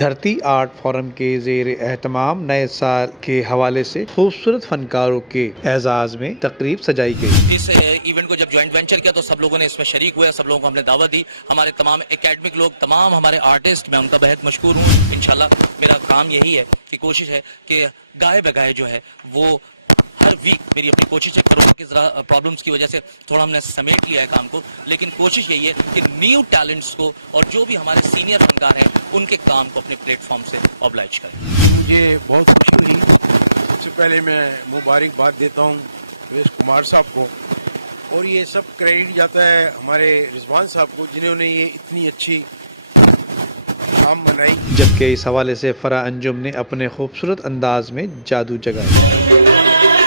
धरती art forum के ज़ेर एहतमाम नए साल के हवाले से खूबसूरत फनकारों के एजाज़ में तकरीब सजाई गई। इस इवेंट को जब ज्वाइंट वेंचर किया तो सब लोगों ने इसमें शरीक हुए, सब लोगों को हमने दावत दी। हमारे तमाम एकेडमिक लोग, तमाम हमारे आर्टिस्ट, मैं उनका बेहद मशकूर हूँ। इंशाल्लाह मेरा काम यही है कि कोशिश है कि गाए बगाए जो है वो हर वीक मेरी अपनी कोशिश है। कोरोना की ज़रा प्रॉब्लम्स की वजह से थोड़ा हमने समेट लिया है काम को, लेकिन कोशिश यही है कि न्यू टैलेंट्स को और जो भी हमारे सीनियर फनकार हैं उनके काम को अपने प्लेटफॉर्म से ऑब्लाइज करें। मुझे बहुत खुशी हुई। सबसे पहले मैं मुबारकबाद देता हूँ सुरेश कुमार साहब को, और ये सब क्रेडिट जाता है हमारे रिजवान साहब को जिन्होंने ये इतनी अच्छी काम बनाई। जबकि इस हवाले से फरा अंजुम ने अपने खूबसूरत अंदाज में जादू जगाया।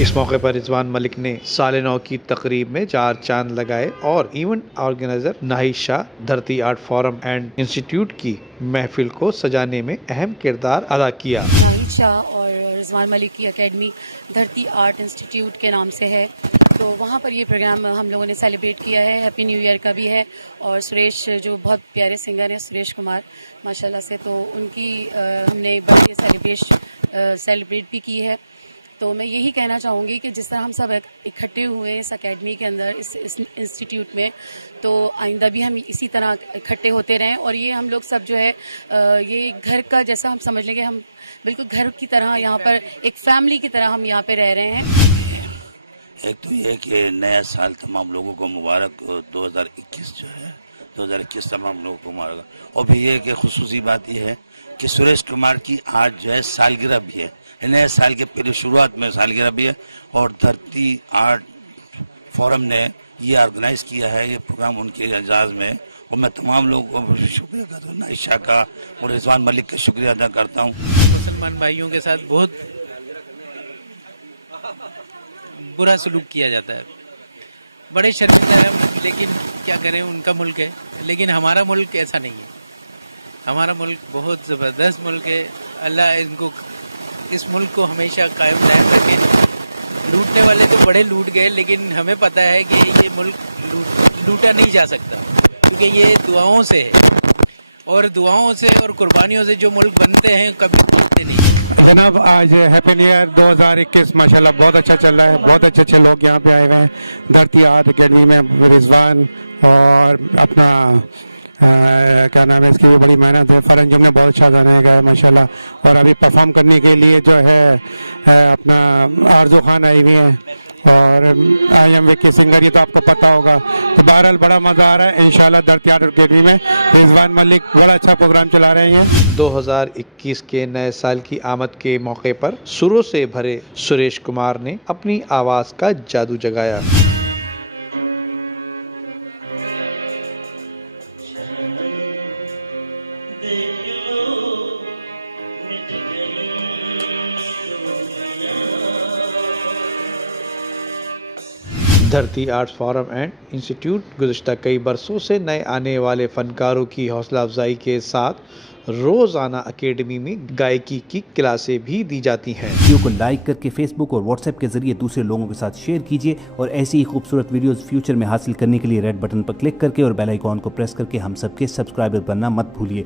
इस मौके पर रिजवान मलिक ने साल नौ की तकरीब में 4 चांद लगाए और इवेंट ऑर्गेनाइजर नाहिद शाह, धरती आर्ट फोरम एंड इंस्टीट्यूट की महफिल को सजाने में अहम किरदार अदा किया। नाहिद शाह और रिजवान मलिक की एकेडमी धरती आर्ट इंस्टीट्यूट के नाम से है, तो वहाँ पर ये प्रोग्राम हम लोगों ने सेलिब्रेट किया है। हैप्पी न्यू ईयर का भी है, और सुरेश जो बहुत प्यारे सिंगर हैं, सुरेश कुमार माशाल्लाह से, तो उनकी हमने बर्थडे सेलिब्रेट भी की है। तो मैं यही कहना चाहूँगी कि जिस तरह हम सब इकट्ठे हुए हैं इस एकेडमी के अंदर, इस इंस्टीट्यूट में, तो आइंदा भी हम इसी तरह इकट्ठे होते रहें। और ये हम लोग सब जो है ये घर का जैसा हम समझ लेंगे, हम बिल्कुल घर की तरह यहाँ पर एक फैमिली की तरह हम यहाँ पे रह रहे हैं। एक तो ये कि नया साल तमाम लोगों को मुबारक। 2021 जो है 2021 तमाम लोगों को मुबारक। और भी ये कि खुसूसी बात यह है कि सुरेश कुमार की आज जो है सालगिरह भी है, नए साल के पहले शुरुआत में सालगिरह भी है, और धरती आर्ट फोरम ने ये ऑर्गेनाइज किया है ये प्रोग्राम उनके एजाज़ में। और मैं तमाम लोगों को शुक्रिया करता हूँ, नाहिद शाह का और रिजवान मलिक का शुक्रिया अदा करता हूँ। मुसलमान भाइयों के साथ बहुत बुरा सलूक किया जाता है, बड़े शर्मिंदा है, लेकिन क्या करें, उनका मुल्क है। लेकिन हमारा मुल्क ऐसा नहीं है, हमारा मुल्क बहुत ज़बरदस्त मुल्क है। अल्लाह इनको इस मुल्क को हमेशा कायम दायम रखे। लूटने वाले तो बड़े लूट गए, लेकिन हमें पता है कि ये मुल्क लूटा नहीं जा सकता, क्योंकि ये दुआओं से है, और दुआओं से और कुर्बानियों से जो मुल्क बनते हैं कभी बनते नहीं। जनाब, आज हैप्पी न्यू ईयर 2021 माशाल्लाह बहुत अच्छा चल रहा है। बहुत अच्छे लोग यहाँ पे आए हुए हैं धरती आर्ट एकेडमी में। रिजवान और अपना क्या नाम है, इसकी भी बड़ी मेहनत है। फरंजुम ने बहुत अच्छा गाने गाए माशाल्लाह, और अभी परफॉर्म करने के लिए जो है अपना आरजू खान आई हुई हैं, और आई एम विकी सिंगर, ये तो आपको पता होगा। तो बहरहाल बड़ा मज़ा आ रहा है। इंशाल्लाह धरती आर्ट एकेडमी में रिजवान मलिक बड़ा अच्छा प्रोग्राम चला रहे हैं। 2021 के नए साल की आमद के मौके पर सुरों से भरे सुरेश कुमार ने अपनी आवाज़ का जादू जगाया। धरती आर्ट फोरम एंड इंस्टीट्यूट गुज़श्ता कई बरसों से नए आने वाले फनकारों की हौसला अफजाई के साथ रोज़ाना एकेडमी में गायकी की क्लासें भी दी जाती हैं। वीडियो को लाइक करके फेसबुक और व्हाट्सएप के जरिए दूसरे लोगों के साथ शेयर कीजिए, और ऐसी ही खूबसूरत वीडियोस फ्यूचर में हासिल करने के लिए रेड बटन पर क्लिक करके और बेल आइकॉन को प्रेस करके हम सबके सब्सक्राइबर बनना मत भूलिए।